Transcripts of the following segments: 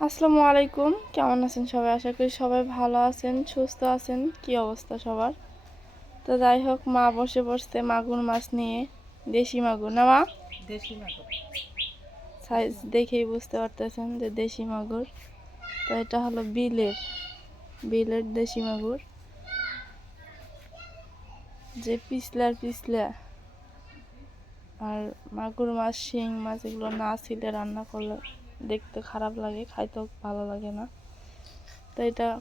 আসসালামু আলাইকুম। কেমন আছেন সবাই? আশা করি সবাই ভালো আছেন সুস্থ আছেন। কি অবস্থা সবার? তো যাই হোক মা বসে বসতে মাগুর মাছ নিয়ে। দেশি মাগুর না মা? দেশি মাগুর। সাইজ দেখেই বুঝতে পারতেছেন যে দেশি মাগুর। তো এটা হলো বিলের বিলের দেশি মাগুর। যে পিছলার পিছলা। আর মাগুর মাছ শিং মাছ এগুলো না ছিলে রান্না করলে দেখতে খারাপ লাগে খাইতেও ভালো লাগে না। তো এটা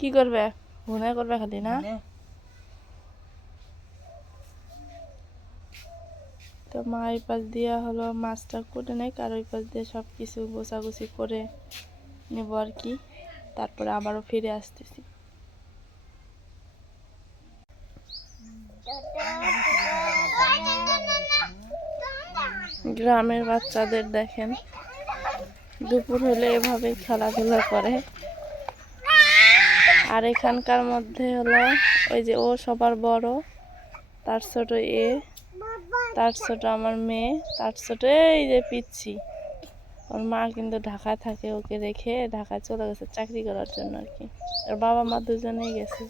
কি করবে? ভুনা করবে খালি না? তো মা এই পাশ দিয়ে হলো মাছটা কুটে নেয় আর ওই পাশ দিয়ে সব কিছু গোছাগুছি করে নেব আর কি। তারপরে আবারও ফিরে আসতেছি। গ্রামের বাচ্চাদের দেখেন। দুপুর হলে এভাবেই খেলাধুলা করে। আর এখানকার মধ্যে হলো, ওই যে ও সবার বড়, তার ছোট এ, তার ছোট আমার মেয়ে, তার ছোট এই যে পিচ্ছি। ওর মা কিন্তু ঢাকায় থাকে, ওকে রেখে ঢাকায় চলে গেছে চাকরি করার জন্য আর কি। ওর বাবা মা দুজনেই গেছে।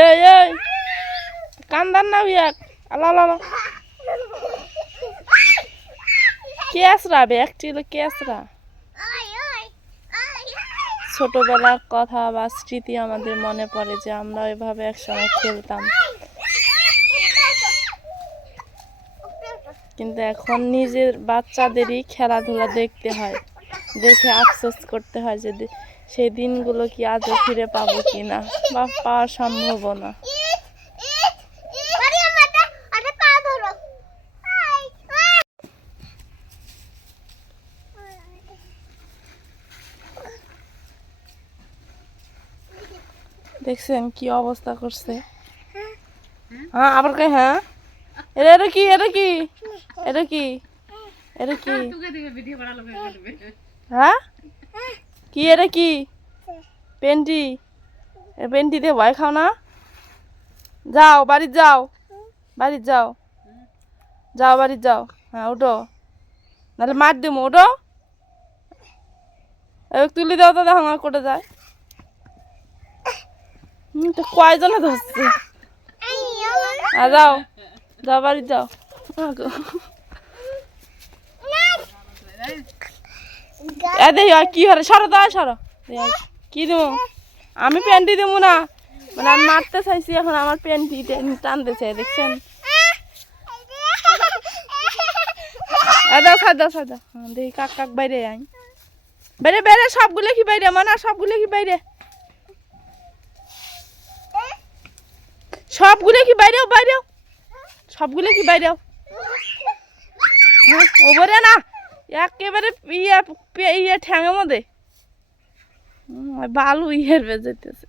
এই কান্দার না, বিয়াক। আল্লাহ আল্লাহ। কেসরা ব্যাগটি হলো কেসরা ছোটবেলার কথা বা স্মৃতি আমাদের মনে পড়ে যে আমরা এভাবে একসময় খেলতাম। কিন্তু এখন নিজের বাচ্চাদেরই খেলাধুলা দেখতে হয়, দেখে আফসোস করতে হয় যে সেই দিনগুলো কি আজও ফিরে পাবো কি না বা পাওয়া সম্ভব না। দেখছেন কি অবস্থা করছে? হ্যাঁ। আবার কে হ্যাঁ? এটা এটা কি এটা কি? এটা কি? এটা কি? হ্যাঁ? কি এটা কি? পেন্টি পেন্টি দিয়ে ভয় খাও না। যাও বাড়ি যাও। বাড়ি যাও। যাও বাড়ি যাও। হ্যাঁ ওঠো নাহলে মার দিমো ওঠো তুলি দাও তো দেখো আমার কোটে যায়। কয়জনে ধরছে? যাও যাও বাড়ি যাও। কি হরে সরো দাও সরো। কি দেবো? আমি প্যান্টি দেবো না। মানে আমি মারতে চাইছি এখন আমার প্যান্টি টানতেছে দেখছেন? দাও সাজ দাও হ্যাঁ, দেখি কাক কাক বাইরে আই বাইরে বাইরে সবগুলো কি বাইরে? মানা সবগুলো কি বাইরে? সবগুলো কি বাইরেও বাইরেও? সবগুলো কি বাইরেও? হ্যাঁ না, একেবারে ইয়ে ইয়ে ঠ্যাঙের মধ্যে। বালু ইয়ের বেজেতেছে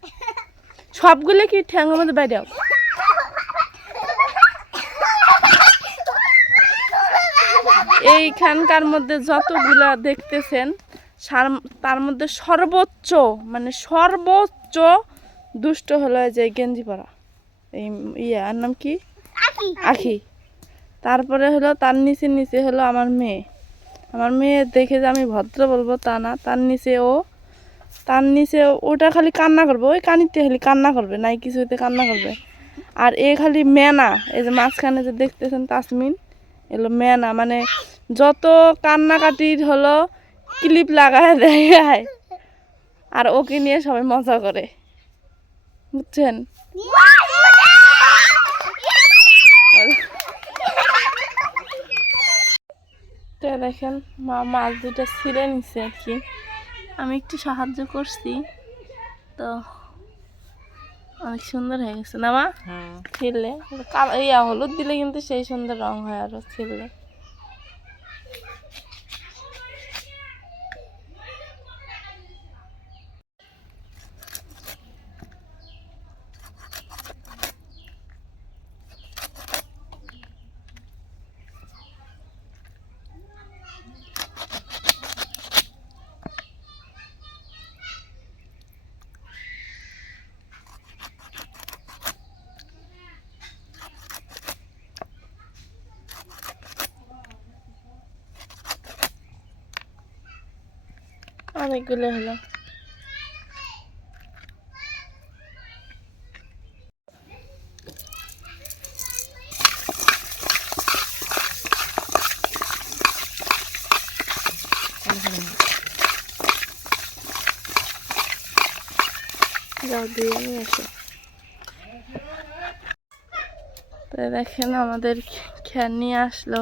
সবগুলো কি ঠ্যাঙের মধ্যে বাইরেও? এইখানকার মধ্যে যতগুলা দেখতেছেন তার মধ্যে সর্বোচ্চ মানে সর্বোচ্চ দুষ্ট হলো যে গেঞ্জি পরা। এই ইয়ে আর নাম কি? আখি। তারপরে হলো তার নিচে নিচে হলো আমার মেয়ে। আমার মেয়ে দেখে যে আমি ভদ্র বলব তা না। তার নিচে ও তার নিচে ওটা খালি কান্না করবে। ওই কানিতে খালি কান্না করবে নাই কিছুতে কান্না করবে। আর এ খালি মেনা। এই যে মাঝখানে যে দেখতেছেন তাসমিন এগুলো মেনা। মানে যত কান্নাকাটির হলো ক্লিপ লাগায় দেয় আর ওকে নিয়ে সবাই মজা করে। বুঝছেন? তো দেখেন মা মাছ দুটা ছিঁড়ে নিছে আর কি। আমি একটু সাহায্য করছি তো অনেক সুন্দর হয়ে গেছে না মা? হ্যাঁ। ছিললে কালো ইয়া হলুদ দিলে কিন্তু সেই সুন্দর রং হয় আরও ছিললে অনেকগুলো হলো। দিয়ে তো দেখেন আমাদের খ্যার নিয়ে আসলো।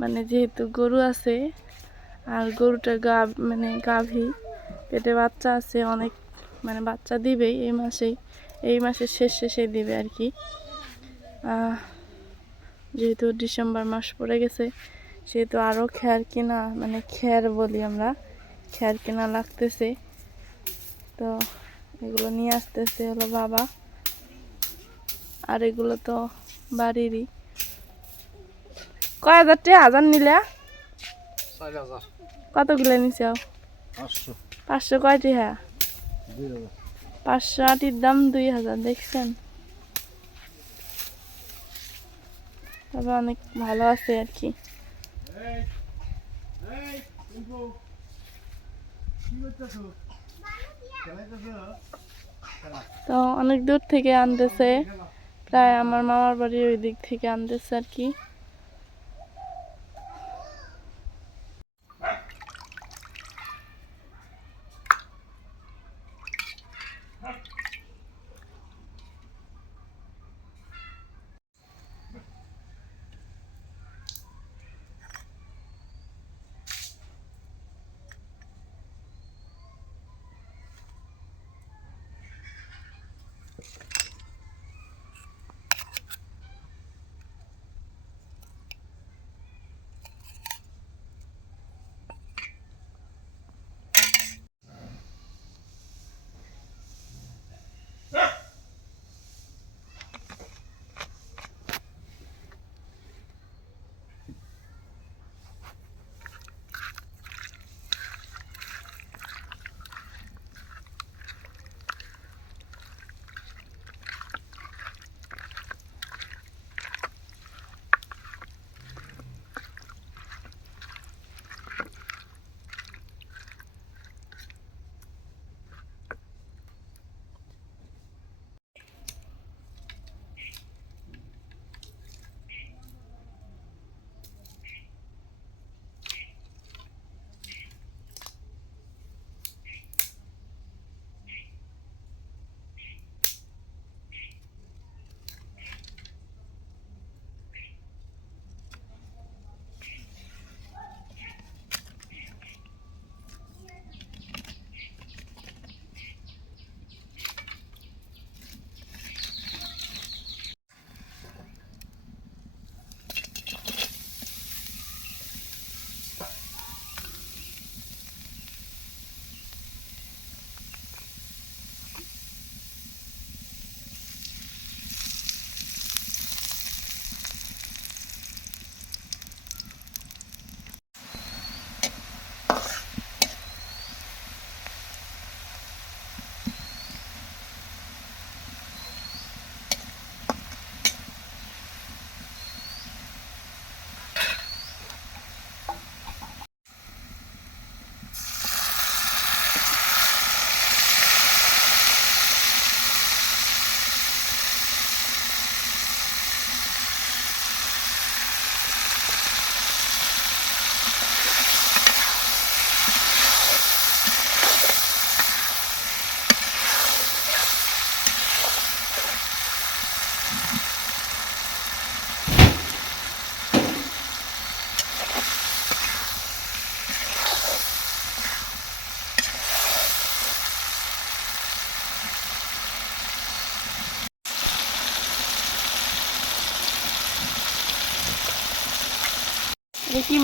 মানে যেহেতু গরু আছে আর গরুটা গা মানে গাভী, পেটে বাচ্চা আছে অনেক মানে বাচ্চা দিবেই এই মাসেই, এই মাসের শেষ শেষে দিবে আর কি। যেহেতু ডিসেম্বর মাস পড়ে গেছে, সেহেতু আরও খ্যার কিনা মানে খ্যার বলি আমরা, খ্যার কিনা লাগতেছে। তো এগুলো নিয়ে আসতেছে হলো বাবা। আর এগুলো তো বাড়িরই। কয় হাজার টাকা হাজার নিলে? চার হাজার। কতগুলো নিছে? পাঁচশো। পাঁচশো কয়টি হ্যাঁ? পাঁচশো আটির দাম দুই হাজার দেখছেন? তবে অনেক ভালো আছে আর কি। তো অনেক দূর থেকে আনতেছে প্রায় আমার মামার বাড়ির ওই দিক থেকে আনতেছে আর কি।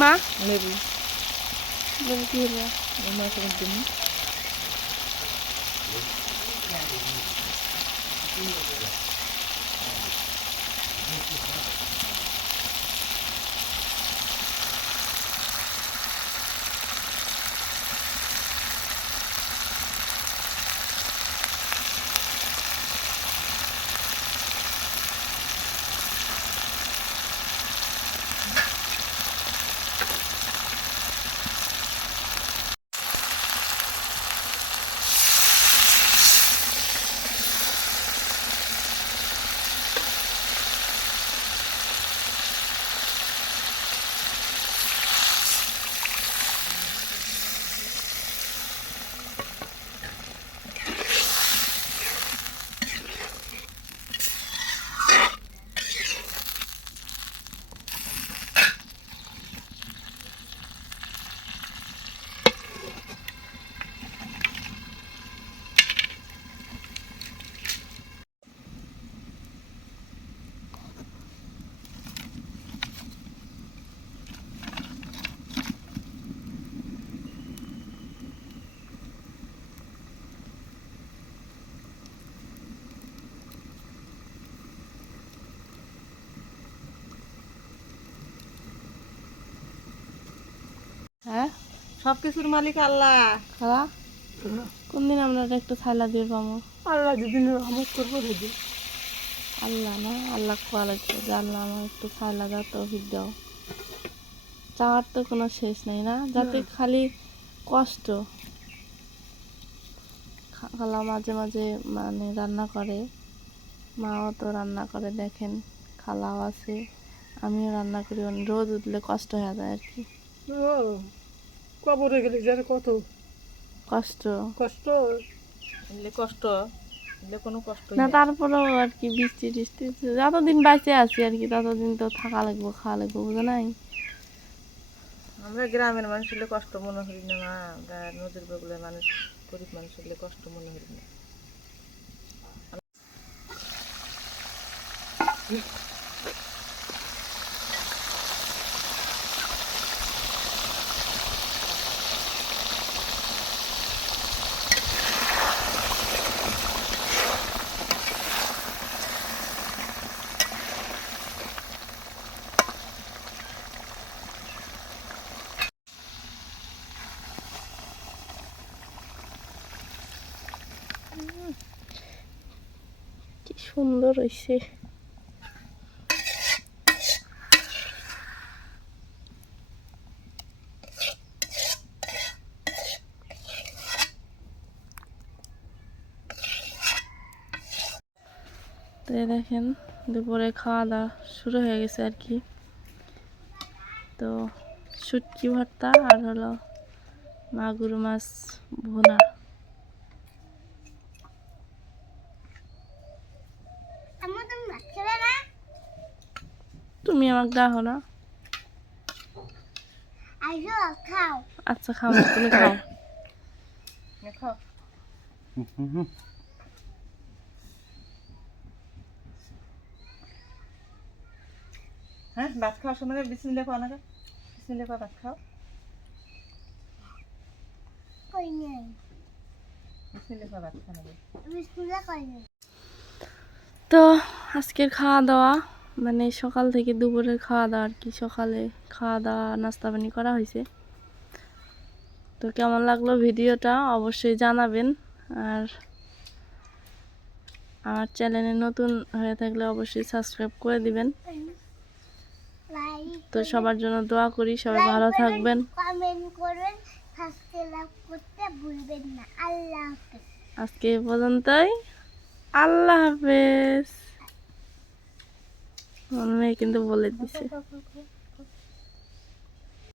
মা লেবু লেবু কি হলো মাছের জন্য সব কিছুর মালিক আল্লাহ। খালা কোন দিন আমরা একটু থাইলা দিয়ে পাবো আল্লাহ যেদিন রহমত করব সেদিন। আল্লাহ না আল্লাহ খোয়া লাগবে যে আল্লাহ আমার একটু থাইলা দাও তৌফিক দাও। চাওয়ার তো কোনো শেষ নেই না যাতে খালি কষ্ট। খা- খালা মাঝে মাঝে মানে রান্না করে মাও তো রান্না করে দেখেন খালাও আছে। আমিও রান্না করি মানে রোদ উঠলে কষ্ট হয়ে যায় আর কি। ও কবরে গেলে যার কত? কষ্ট। কষ্ট? এলে কষ্ট এলে কোনো কষ্ট না তারপরেও আর কি বৃষ্টি টিষ্টি যতদিন বাইচে আছি আর কি ততদিন তো থাকা লাগবো খাওয়া লাগবো বুঝো নাই? আমরা গ্রামের মানুষ হলে কষ্ট মনে করি না মা। আমরা নদীর বগুলের মানুষ গরিব মানুষ হলে কষ্ট মনে করি না। কি সুন্দর হইছে। তো দেখেন, দুপুরে খাওয়া দাওয়া শুরু হয়ে গেছে আর কি। তো শুটকি ভর্তা আর হলো মাগুর মাছ ভুনা। তুমি আমাকে দেখো না। আচ্ছা খাও তুমি খাও। দেখো হ্যাঁ ভাত খাওয়ার সময় বিসমিল্লা খাও না খাও। খাও। বিসমিল্লা খাও ভাত খাও তো আজকের খাওয়া দাওয়া। মানে সকাল থেকে দুপুরের খাওয়া দাওয়া আর কি। সকালে খাওয়া দাওয়া নাস্তা পানি করা হয়েছে তো কেমন লাগল ভিডিওটা অবশ্যই জানাবেন। আর আমার চ্যানেলে নতুন হয়ে থাকলে অবশ্যই সাবস্ক্রাইব করে দিবেন। তো সবার জন্য দোয়া করি সবাই ভালো থাকবেন। আজকে এ পর্যন্তই। আল্লাহ হাফেজ। আমার মেয়ে কিন্তু বলে দিছে।